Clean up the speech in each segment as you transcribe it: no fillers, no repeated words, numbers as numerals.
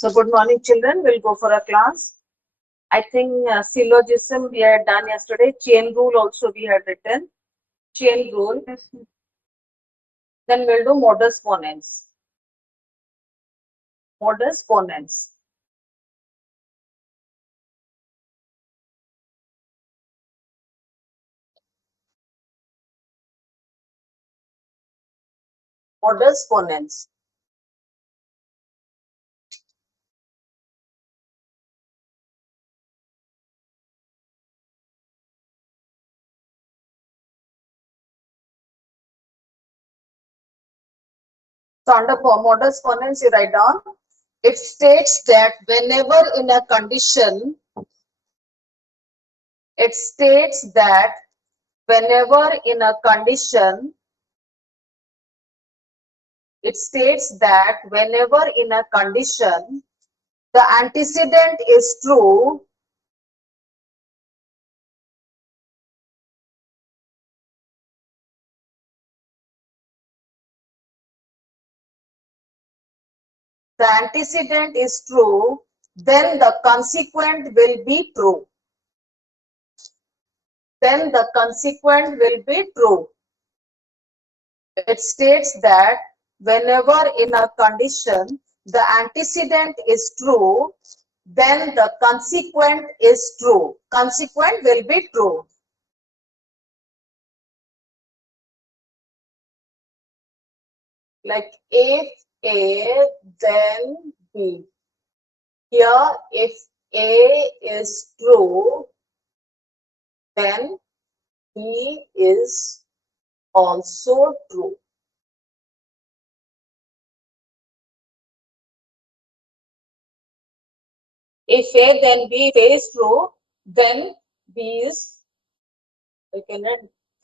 So good morning, children. We'll go for a class. I think syllogism we had done yesterday. Chain rule also we had written. Chain rule. Yes, ma'am. Then we'll do modus ponens. Modus ponens. Modus ponens. So under modus ponens, you write down. It states that whenever in a condition, it states that whenever in a condition, it states that whenever in a condition, the antecedent is true, the antecedent is true, then the consequent will be true. Then the consequent will be true. It states that whenever in a condition the antecedent is true, then the consequent is true. Consequent will be true. Like if A, then B. Here, if A is true, then B is also true. If A then B, if A is true, then B is,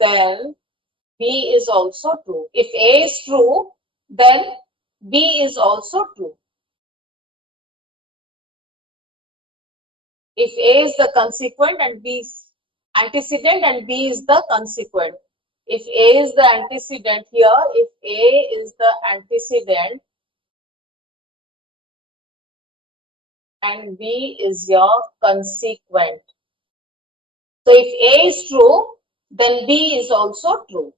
then B is also true. If A is true, then B is also true. If A is the consequent and B is antecedent and B is the consequent. If A is the antecedent here, if A is the antecedent and B is your consequent. So if A is true, then B is also true.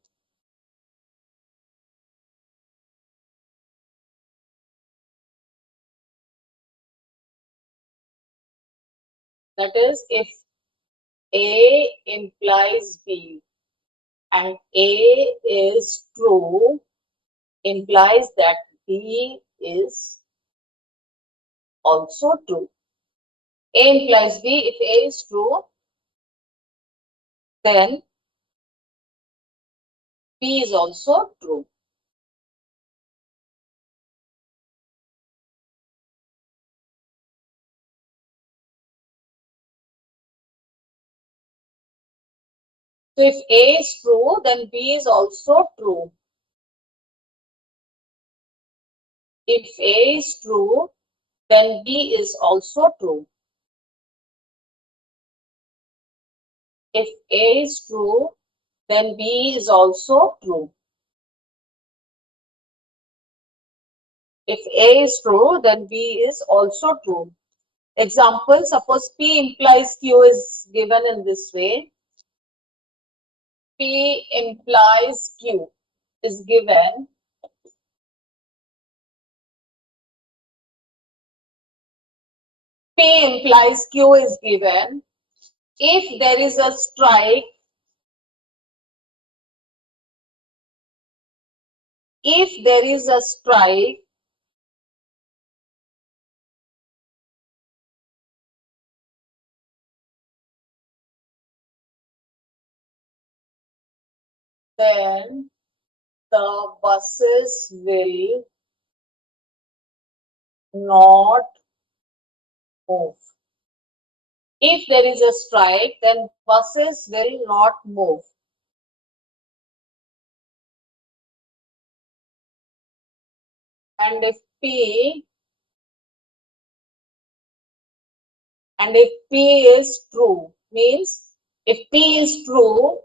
That is, if A implies B and A is true, implies that B is also true. A implies B. If A is true, then B is also true. So if A is true, then B is also true. If A is true, then B is also true. If A is true, then B is also true. If A is true, then B is also true. Example, suppose P implies Q is given in this way. P implies Q is given. P implies Q is given. If there is a strike, if there is a strike, then the buses will not move. If there is a strike, then buses will not move. And if P is true, means if P is true,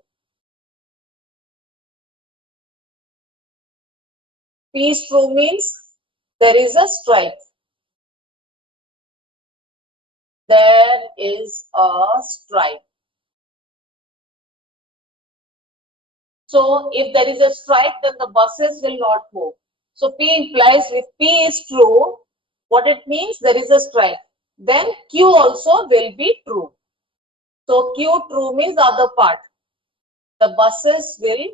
P is true means there is a strike. there is a strike. So if there is a strike, then the buses will not move. So P implies if P is true, what it means? There is a strike. Then Q also will be true. So Q true means the other part. The buses will,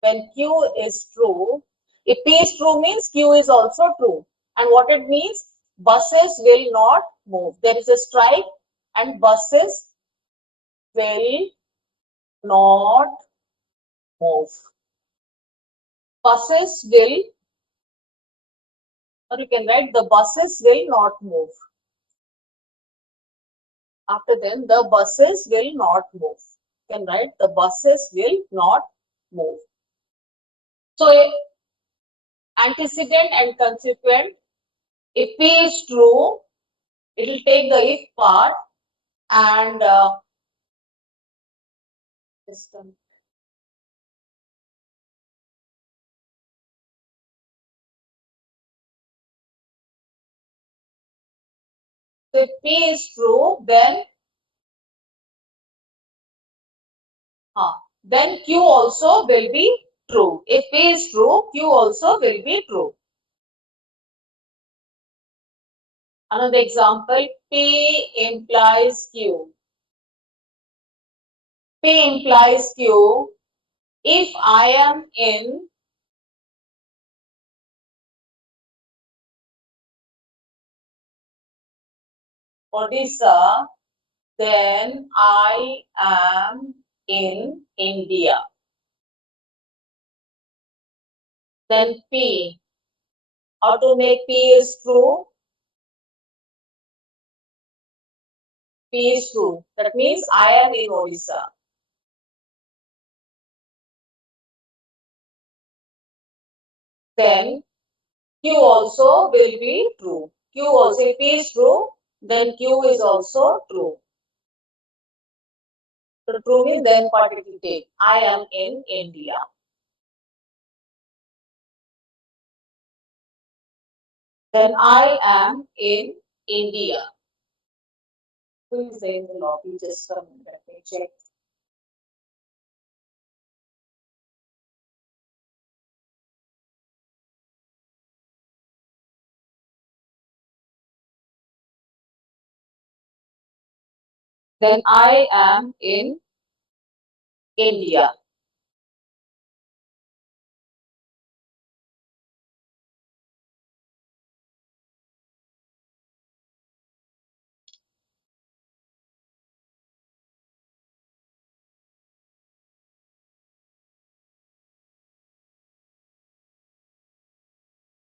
when Q is true, if P is true means Q is also true. And what it means? Buses will not move. There is a strike and buses will not move. Buses will, or you can write the buses will not move. After then, the buses will not move. You can write the buses will not move. So, antecedent and consequent. If P is true, it will take the if part and system. So if P is true, then Q also will be true. If P is true, Q also will be true. Another example, P implies Q. P implies Q. If I am in Odisha, then I am in India. Then P. How to make P is true? P is true. That means I am in Odisha. Then Q also will be true. Q also, if P is true, then Q is also true. So true means then part it will take. I am in India. Then I am in India. Who is there in the lobby? Just a minute, let me check. Then I am in India.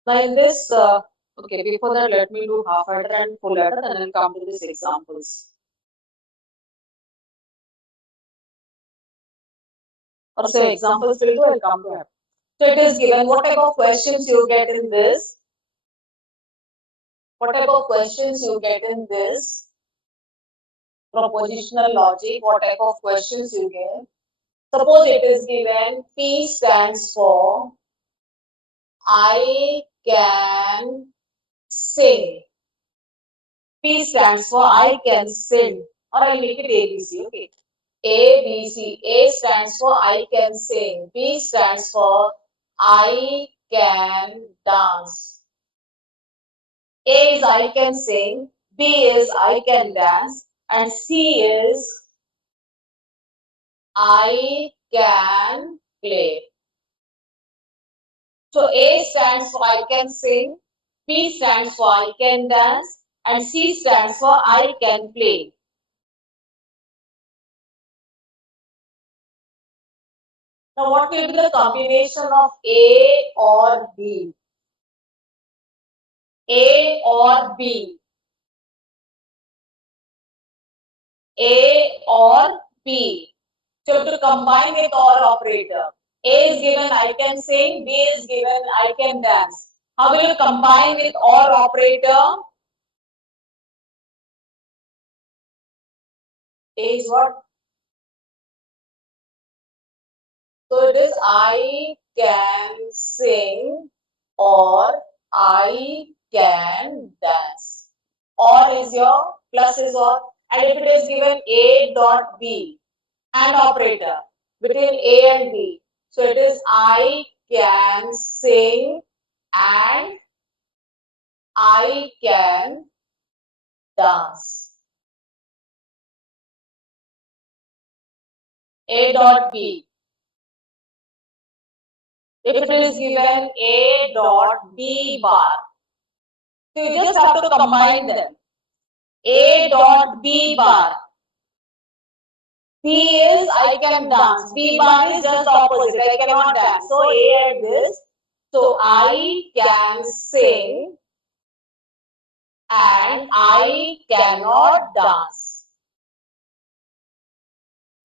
Now in this, okay, before that, let me do half letter and full letter, then I'll come to these examples. Or say examples will do, I'll come to that. So it is given what type of questions you get in this. What type of questions you get in this propositional logic, what type of questions you get. Suppose it is given P stands for I can sing. P stands for I can sing. Or I'll make it ABC, okay. A, B, C. A stands for I can sing. B stands for I can dance. A is I can sing, B is I can dance, and C is I can play. So A stands for I can sing, B stands for I can dance, and C stands for I can play. Now what will be the combination of A or B? A or B? A or B? So to combine with OR operator, A is given I can sing, B is given I can dance. How will you combine with OR operator? A is what? So it is I can sing or I can dance. Or is your plus is or, and if it is given A dot B, and operator between A and B, so it is I can sing and I can dance. A dot B. If it is given A dot B bar, so you just have to combine them. A dot B bar. B is I can dance. B bar is just opposite. I cannot dance. So A and this. So I can sing and I cannot dance.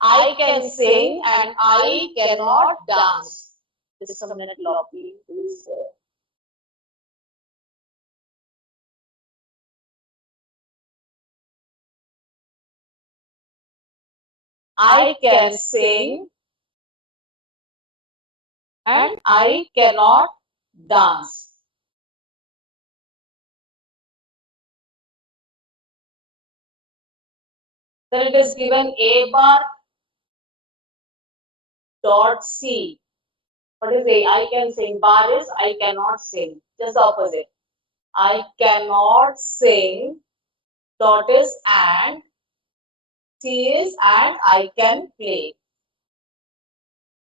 I can sing and I cannot dance. Just a minute, Loppy, please. I can sing and I cannot dance. Then it is given A bar dot C. What is A? I can sing. Bar is I cannot sing. Just the opposite. I cannot sing. Dot is and. C is and I can play.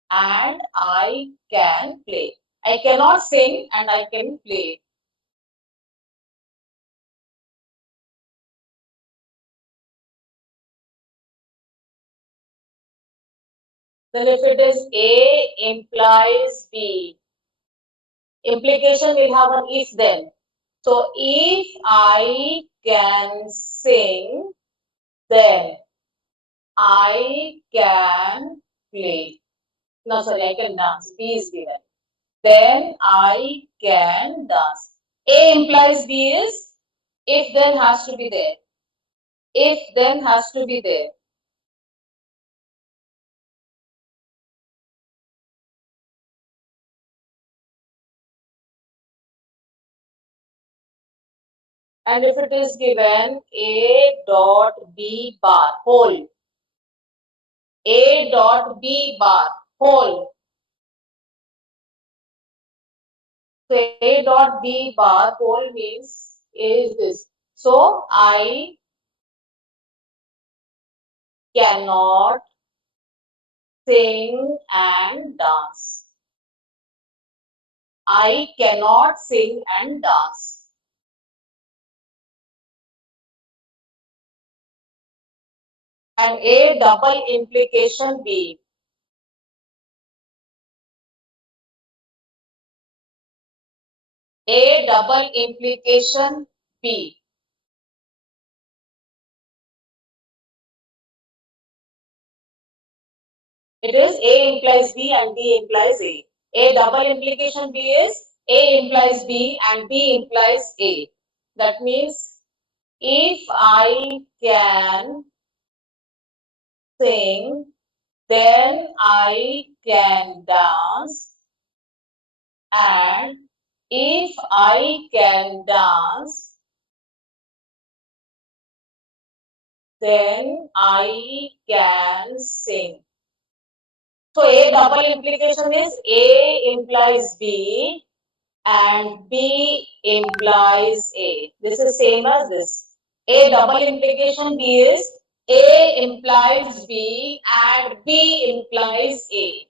And I can play. I cannot sing and I can play. Then if it is A implies B, implication will have an if then. So if I can sing, then I can play. No, sorry, I can dance. B is given. Then I can dance. A implies B is if then has to be there. If then has to be there. And if it is given A dot B bar, whole. A dot B bar, whole. So A dot B bar, whole means is this. So I cannot sing and dance. I cannot sing and dance. And A double implication B. A double implication B. It is A implies B and B implies A. A double implication B is A implies B and B implies A. That means if I can sing, then I can dance, and if I can dance, then I can sing. So A double implication is A implies B and B implies A. This is same as this. A double implication B is A implies B and B implies A.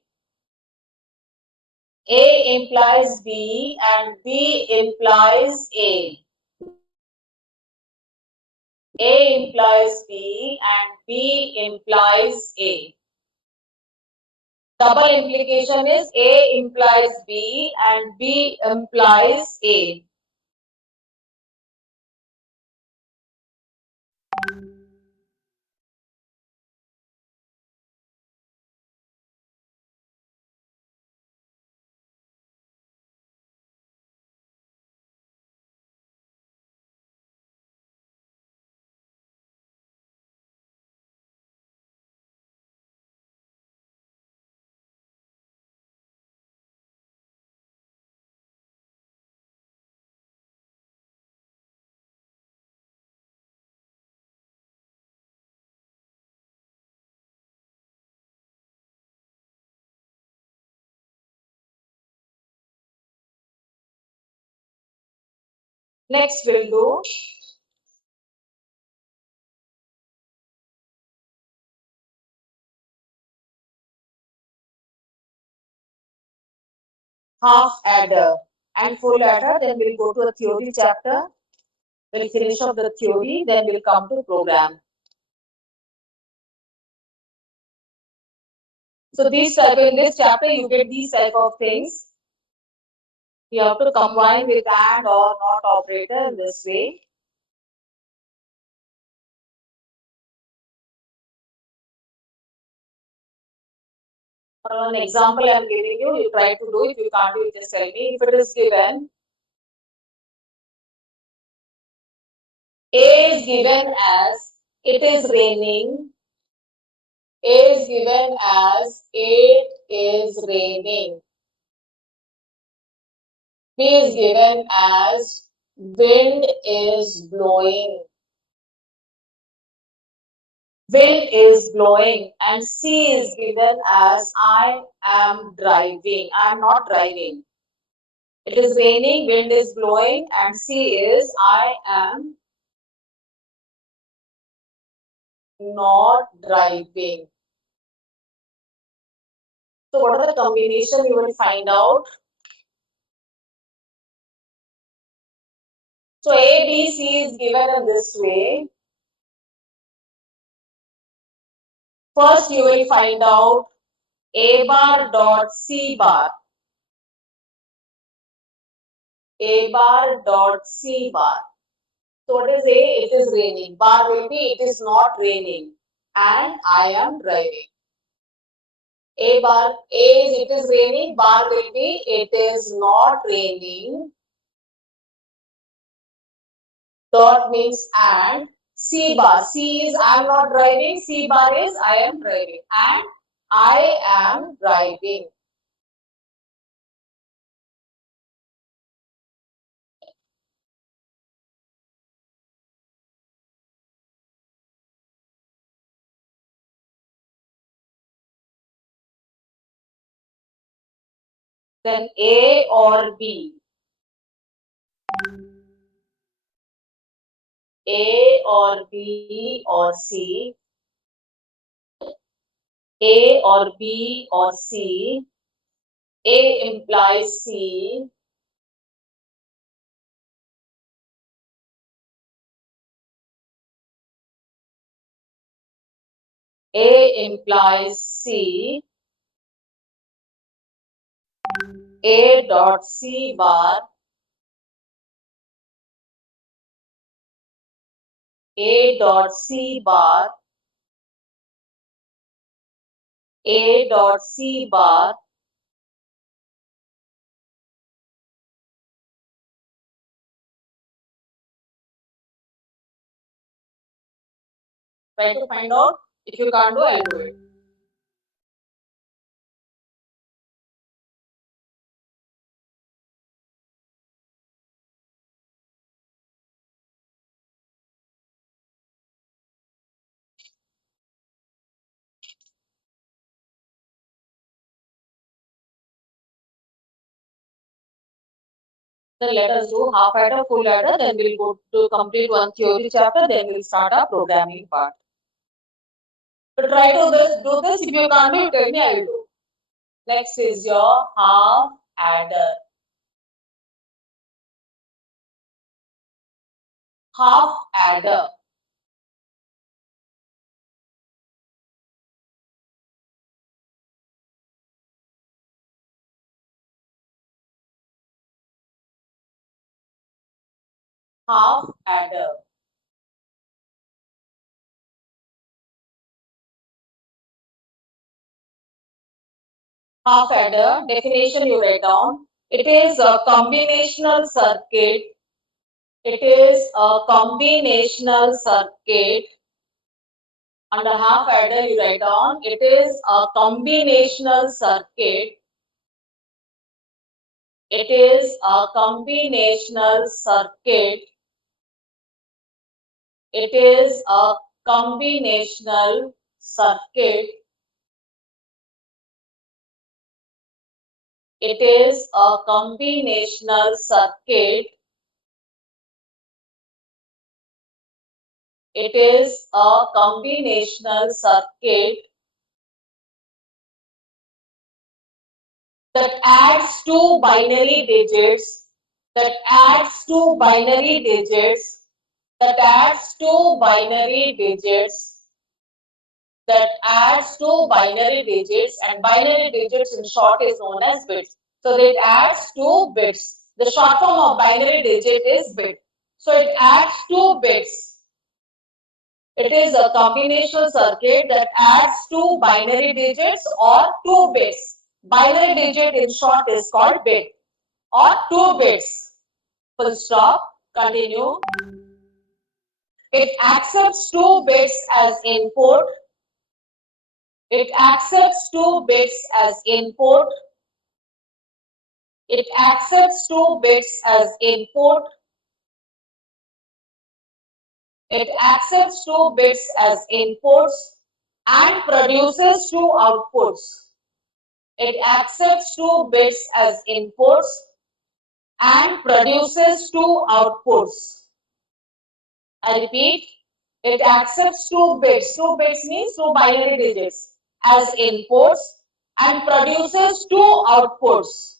A implies B and B implies A. A implies B and B implies A. Double implication is A implies B and B implies A. Next we'll do half adder and full adder. Then we'll go to the theory chapter. We'll finish up the theory, then we'll come to program. So in this chapter you get these type of things. You have to combine with and or not operator in this way. For an example I am giving you, you try to do. If you can't do it, just tell me. If it is given, A is given as it is raining. A is given as it is raining. B is given as wind is blowing. Wind is blowing, and C is given as I am driving. I am not driving. It is raining, wind is blowing, and C is I am not driving. So what are the combination you will find out? So A, B, C is given in this way. First you will find out A bar dot C bar. A bar dot C bar. So what is A? It is raining. Bar will be it is not raining. And I am driving. A bar, A is it is raining. Bar will be it is not raining. Dot means and. C bar. C is I am not driving. C bar is I am driving. And I am driving. Then A or B. A or B or C. A or B or C. A implies C. A implies C. A dot C bar. A dot C bar. A dot C bar. Try to find out. If you can't do, I'll do it. Then let us do half adder, full adder. Then we'll go to complete one theory chapter. Then we'll start our programming part. But try to do this. If you can't do it, tell me, I will do. Next is your half adder. Half adder. Half adder. Half adder, definition you write down. It is a combinational circuit. It is a combinational circuit. Under half adder you write down. It is a combinational circuit. It is a combinational circuit. It is a combinational circuit. It is a combinational circuit. It is a combinational circuit that adds two binary digits, that adds two binary digits, that adds two binary digits, that adds two binary digits, and binary digits in short is known as bits. So it adds two bits. The short form of binary digit is bit. So it adds two bits. It is a combinational circuit that adds two binary digits or two bits. Binary digit in short is called bit or two bits. Full stop. Continue. It accepts two bits as input. It accepts two bits as input. It accepts two bits as input. It accepts two bits as inputs and produces two outputs. It accepts two bits as inputs and produces two outputs. I repeat, it accepts two bits. Two bits means two binary digits as inputs and produces two outputs.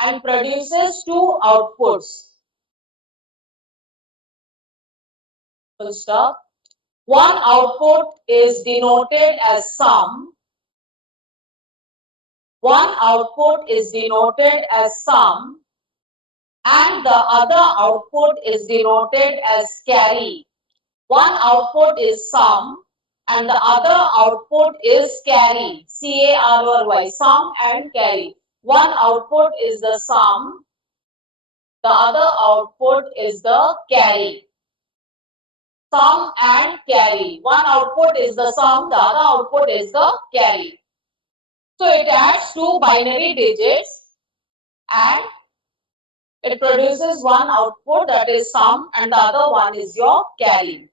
And produces two outputs. Full stop. One output is denoted as sum. One output is denoted as sum and the other output is denoted as carry. One output is sum and the other output is carry. C-A-R-R-Y, sum and carry. One output is the sum, the other output is the carry. Sum and carry. One output is the sum, the other output is the carry. So it adds two binary digits and it produces one output, that is sum, and the other one is your carry.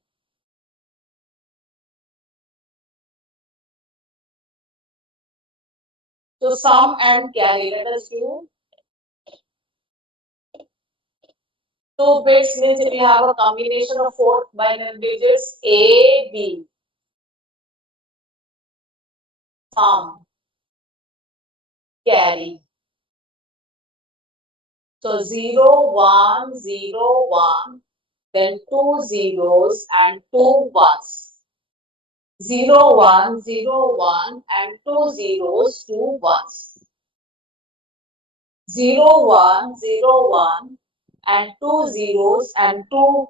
So sum and carry. Let us do. Two bits means if you have a combination of four binary digits, A, B. Sum, carry. So 0, 1, 0, 1, then two zeros and two ones. 0, 1, 0, 1 and two zeros, two ones. 0, 1, 0, 1 and two zeros and two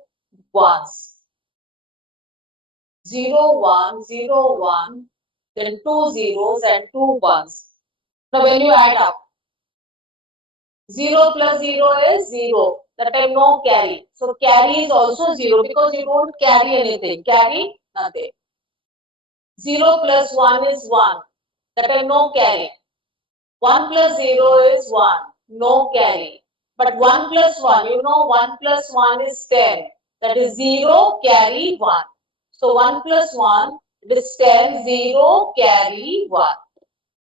ones. 0, 1, 0, 1, then two zeros and two ones. Now when you add up, 0 plus 0 is 0. That time no carry. So carry is also 0 because you don't carry anything. Carry nothing. 0 plus 1 is 1. That time no carry. 1 plus 0 is 1. No carry. But 1 plus 1, you know 1 plus 1 is 10. That is 0 carry 1. So 1 plus 1 it is 10, 0 carry 1.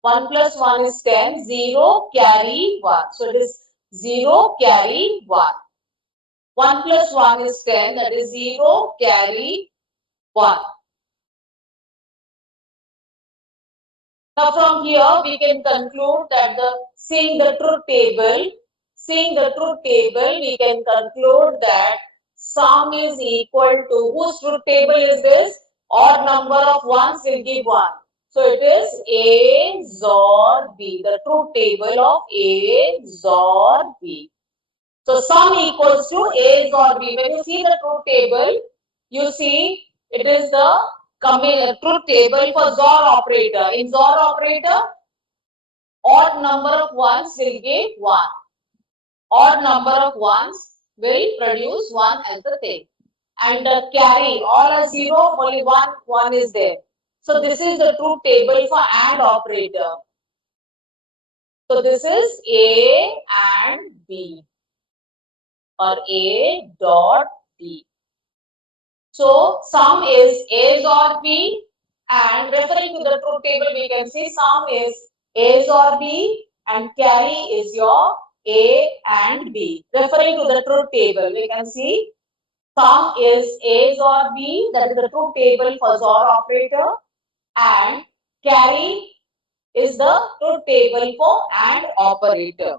1 plus 1 is 10, 0 carry 1. So it is 0 carry 1. 1 plus 1 is 10, that is 0 carry 1. Now from here we can conclude that seeing the truth table, we can conclude that sum is equal to, whose truth table is this? Odd number of ones will give 1. So it is A XOR B, the truth table of A XOR B. So sum equals to A XOR B. When you see the truth table, you see it is the truth table for XOR operator. In XOR operator, odd number of ones will give 1. Odd number of ones will produce 1 as the thing. And the carry, all are 0, only 1 is there. So this is the truth table for AND operator. So this is A and B or A dot D. So sum is A XOR B and referring to the truth table we can see sum is A XOR B and carry is your A and B. Referring to the truth table we can see Sum is A or B, that is the truth table for XOR operator, and carry is the truth table for AND operator.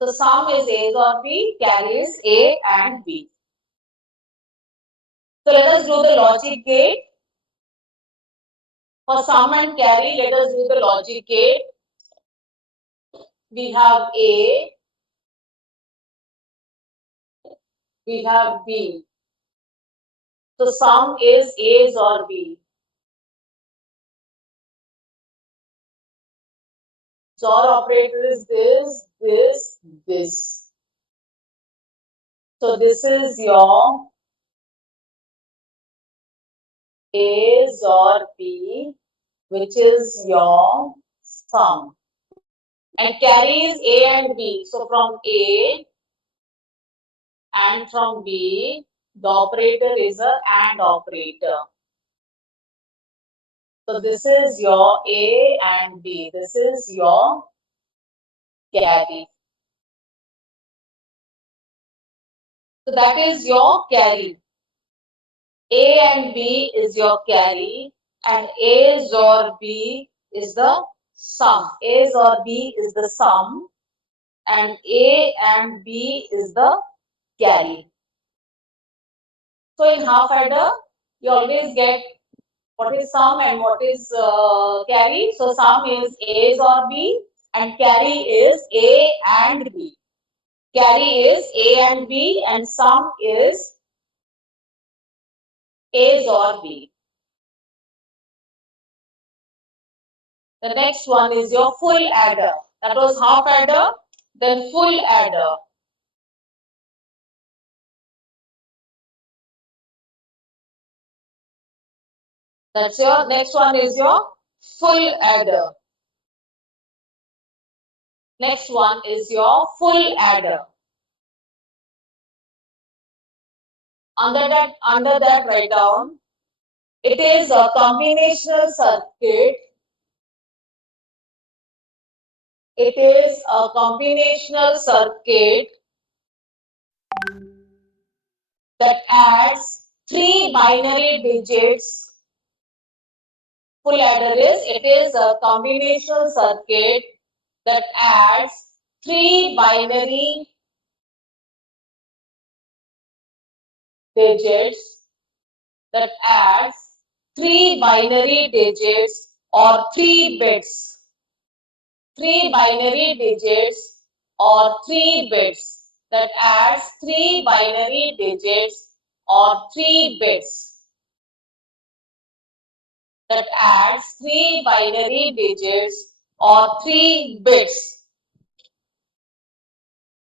So sum is A or B, carry is A and B. So let us do the logic gate. For sum and carry, let us do the logic gate. We have A, we have B. So sum is A or B. XOR operator is this. So this is your A or B, which is your sum. And carry is A and B. So from A and from B, the operator is a AND operator. So this is your A and B. This is your carry. So that is your carry. A and B is your carry, and A or B is the sum. A or B is the sum, and A and B is the carry. So in half adder, you always get what is sum and what is carry. So sum is A or B, and carry is A and B. Carry is A and B, and sum is A or B. The next one is your full adder. That was half adder, then full adder. That's your next one is your full adder. Next one is your full adder. Under that write down. It is a combinational circuit. It is a combinational circuit that adds 3 binary digits. Full adder is, it is a combinational circuit that adds 3 binary digits, that adds 3 binary digits or 3 bits. 3 binary digits or 3 bits, that adds 3 binary digits or 3 bits, that adds 3 binary digits or 3 bits,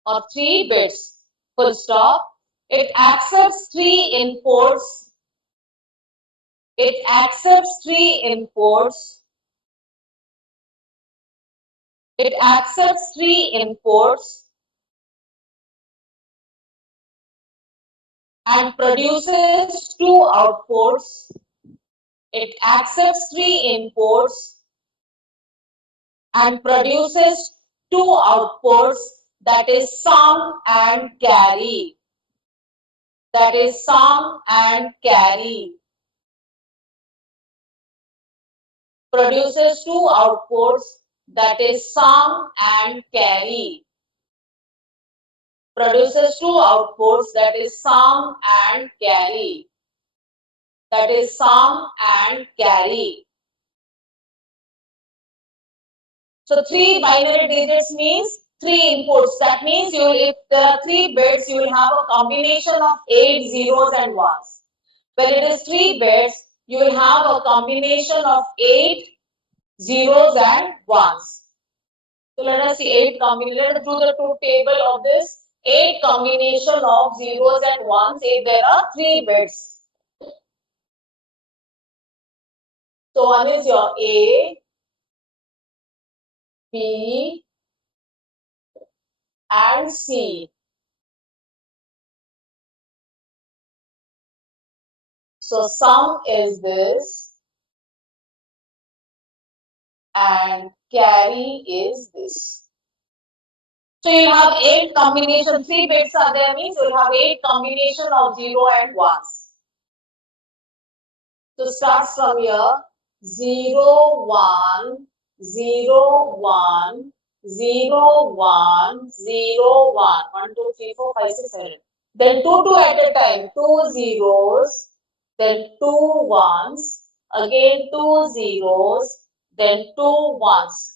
or 3 bits, full stop. It accepts 3 inputs. It accepts 3 inputs. It accepts 3 inputs and produces 2 outputs. It accepts 3 inputs and produces 2 outputs, that is sum and carry. That is sum and carry. Produces 2 outputs, that is sum and carry. Produces 2 outputs, that is sum and carry. That is sum and carry. So 3 binary digits means 3 inputs. That means if there are 3 bits, you will have a combination of 8 zeros and ones. When it is 3 bits, you will have a combination of 8 zeros and ones. So let us see 8 combination. Let us do the truth table of this. 8 combination of zeros and ones if there are 3 bits. So one is your A, B, and C. So sum is this and carry is this. So you'll have 8 combination, 3 bits are there means you'll have 8 combination of 0 and 1s. So starts from here 0, 1, 0, 1, 0, 1, 0, 1. 1, 2, 3, 4, 5, 6, 7. Then 2, 2 at a time, 2 zeros, then 2 ones, again 2 zeros, then 2 ones.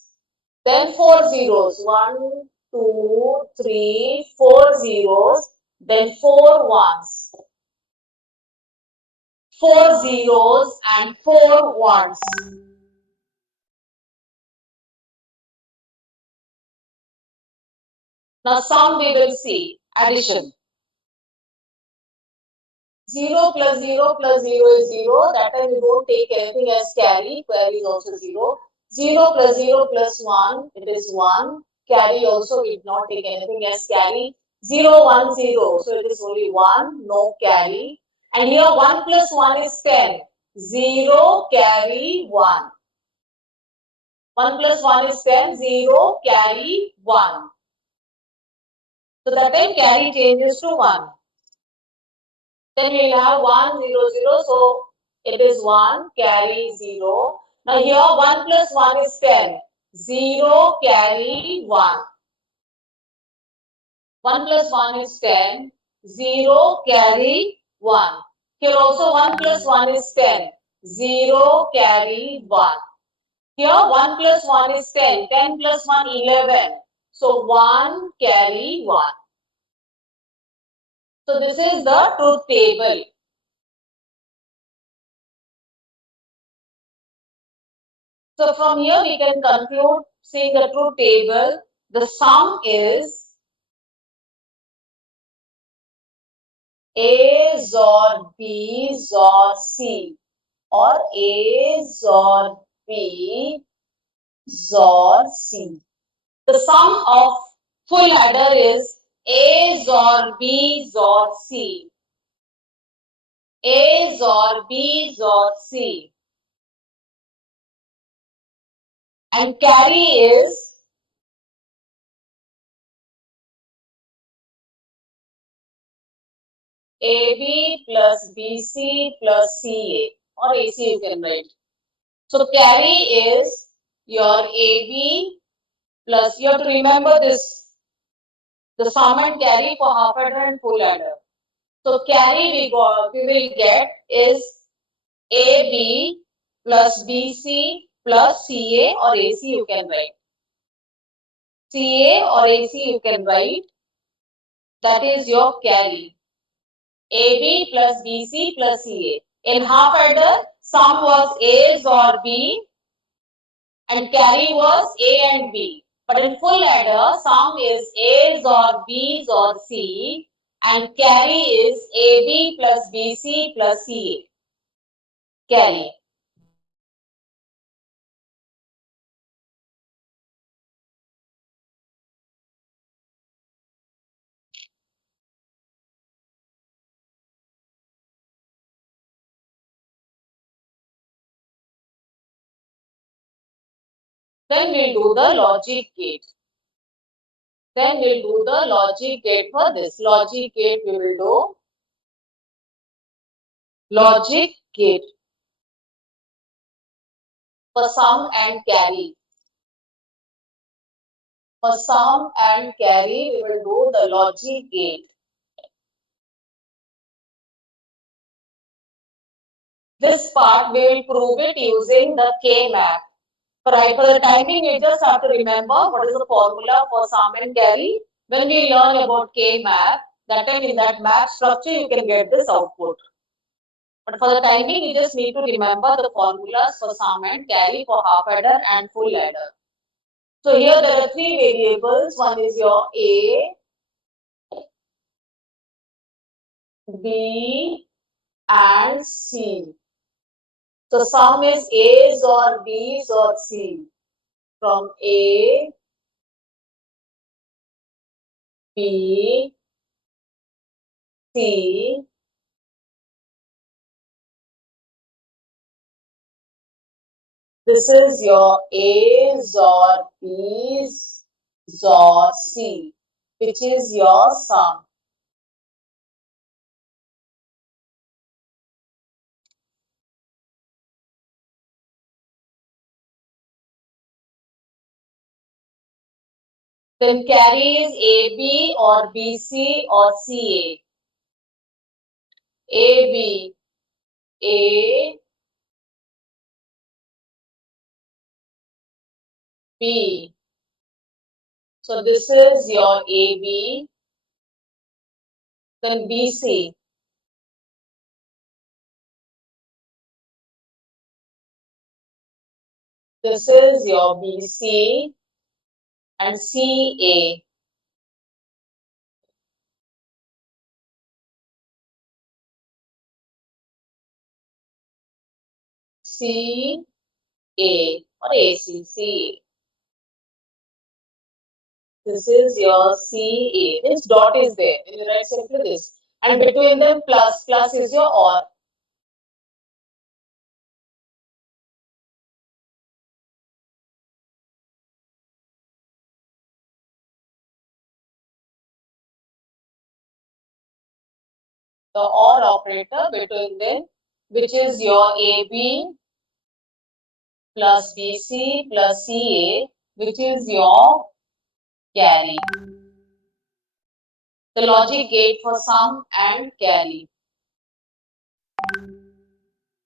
Then 4 zeros. 1, 2, 3, 4 zeros. Then 4 ones. 4 zeros and 4 ones. Now sum we will see. Addition. 0 plus 0 plus 0 is 0. That time you don't take anything as carry. Carry is also 0. 0 plus 0 plus 1, it is 1. Carry also, we did not take anything as carry. 0, 1, 0. So it is only 1, no carry. And here 1 plus 1 is 10. 0, carry 1. 1 plus 1 is 10. 0, carry 1. So that time carry changes to 1. Then we will have 1, 0, 0. So it is 1, carry 0. Now here 1 plus 1 is 10. 0, carry 1. 1 plus 1 is 10. 0, carry 1. Here also 1 plus 1 is 10. 0, carry 1. Here 1 plus 1 is 10. 10 plus 1, 11. So 1, carry 1. So this is the truth table. So from here we can conclude, seeing the truth table, the sum is A XOR B XOR C or A XOR B XOR C. The sum of full adder is A XOR B XOR C. A XOR B XOR C. And carry is AB plus BC plus CA or AC you can write. So carry is your AB plus, you have to remember this, the sum and carry for half adder and full adder. So carry we will get is AB plus BC plus CA or AC you can write. CA or AC you can write. That is your carry. AB plus BC plus CA. In half adder, sum was A XOR B and carry was A and B. But in full adder, sum is A XOR B XOR C and carry is AB plus BC plus CA. Carry. Then we'll do the logic gate. Then we'll do the logic gate for this. Logic gate we will do. Logic gate for sum and carry. For sum and carry, we will do the logic gate. This part we will prove it using the K map. Right, for the timing, you just have to remember what is the formula for sum and carry. When we learn about K map, that time in that map structure, you can get this output. But for the timing, you just need to remember the formulas for sum and carry for half adder and full adder. So here there are 3 variables. One is your A, B, and C. So sum is A's or B's or C. From A, B, C, this is your A XOR B XOR C. which is your sum. Then carry is AB or BC or CA. AB, A, B. So this is your AB, then BC. This is your BC and CA. CA or AC, CA. This is your CA. This dot is there. When you write simply this. And between them plus, plus is your OR. The OR operator between them, which is your AB plus BC plus CA, which is your carry. The logic gate for sum and carry.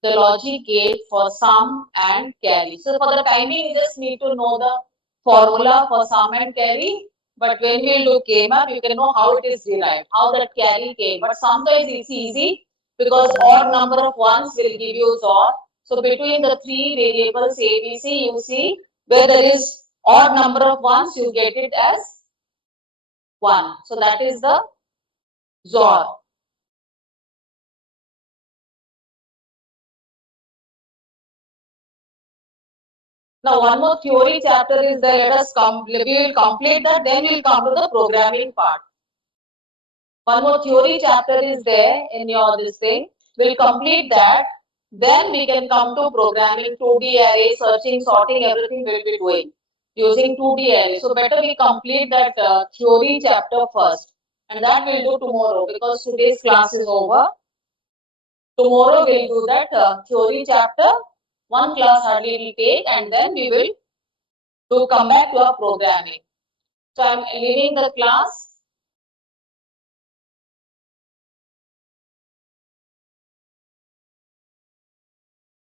The logic gate for sum and carry. So for the timing, you just need to know the formula for sum and carry. But when we do K-map, you can know how it is derived, how that carry came. But sometimes it's easy because odd number of ones will give you OR. So between the three variables A, B, C, you see where there is odd number of ones, you get it as 1. So that is the XOR. Now one more theory chapter is there. We will complete that, then we will come to the programming part. One more theory chapter is there in your this thing. We'll complete that. Then we can come to programming, 2D array, searching, sorting, everything we'll be doing using 2D array. So better we complete that theory chapter first. And that we'll do tomorrow because today's class is over. Tomorrow we'll do that theory chapter. One class hardly will take and then we will to come back to our programming. So I'm leaving the class.